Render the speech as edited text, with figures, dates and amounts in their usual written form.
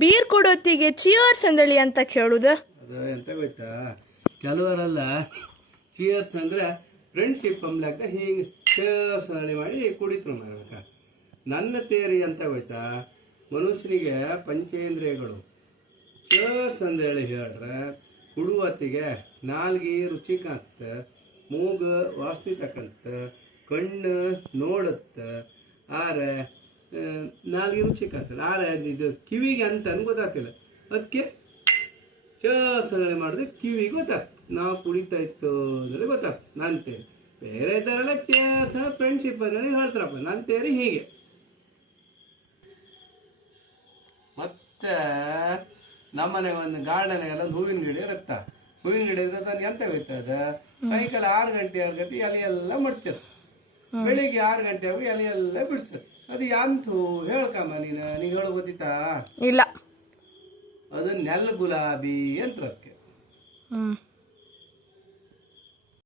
Beer ಕೊಡೋತ್ತಿಗೆ cheers ಅಂದಳಿ ಅಂತ ಕೇಳುದ ಅದು ಎಂತ ಗೊತ್ತಾ, ಕೆಲವರೆಲ್ಲ ಚಿಯರ್ಸ್ ಅಂದ್ರೆ ಫ್ರೆಂಡ್ಶಿಪ್ ಅಂಬ್ಲಾಕ ಹಿಂಗೆ ಚಿಯರ್ಸ್ ಅಂದಳಿ ಮಾಡಿ ಕುಡಿತರು ಮಾಡ್ಬೇಕ. ನನ್ನ ತೇರಿ ಅಂತ ಗೊತ್ತಾ, ಮನುಷ್ಯನಿಗೆ ಪಂಚೇಂದ್ರಿಯಗಳು ಚಿಯರ್ಸ್ ಅಂದೇಳಿ ಹೇಳ್ರೆ ಕುಡುವತ್ತಿಗೆ ನಾಲ್ಗೆ ರುಚಿ ಕಾಣ್ತ, ಮೂಗ ವಾಸನೆ ತಕ್ಕಂತ, ಕಣ್ಣು ನೋಡುತ್ತ, ಆರೆ ನಾಲ್ಗೆ ರುಚಿ ಕಾಣ್ತದೆ, ಆರೆ ಇದು ಕಿವಿಗೆ ಅಂತ ಗೊತ್ತಾಗ್ತಿಲ್ಲ. ಅದಕ್ಕೆ ಚಸ್ ಅಂದೇಳಿ ಮಾಡಿದ್ರೆ ಕಿವಿಗೆ ಗೊತ್ತಾಗ್ತದೆ ನಾವು ಕುಡಿತಾ ಇತ್ತು ಅಂದರೆ ಗೊತ್ತಾಗ್ತದೆ. ನನ್ನ ತೇರಿ ಬೇರೆ ಥರ ಚಸ್ ಫ್ರೆಂಡ್ಶಿಪ್ ಅಂದೇಳಿ ಹೇಳ್ತಾರಪ್ಪ. ನನ್ನ ತೇರಿ ಹೀಗೆ. ಮತ್ತೆ ನಮ್ಮನೆ ಒಂದು ಗಾರ್ಡನ್ಗೆಲ್ಲ ಹೂವಿನ ಗಿಡ ಇರುತ್ತ. ಹೂವಿನ ಗಿಡ ಇದ್ರೆ ನನಗೆ ಎಂತ ಗೊತ್ತದ, ಸಾಯಂಕಾಲ 6 ಗಂಟೆ ಆಗತಿ ಎಲೆ ಎಲ್ಲ ಮಡ್ಚದು, ಬೆಳಿಗ್ಗೆ 6 ಗಂಟೆ ಆಗಿ ಎಲೆ ಎಲ್ಲ ಬಿಡ್ಸದು. ಅದು ಯಾಂತು ಹೇಳ್ಕಮ್ಮ ನೀನು ಹೇಳೋ ಗೊತ್ತಿತ್ತಾ? ಇಲ್ಲ. ಅದು ನೆಲ್ ಗುಲಾಬಿ ಅಂತ ಅದಕ್ಕೆ.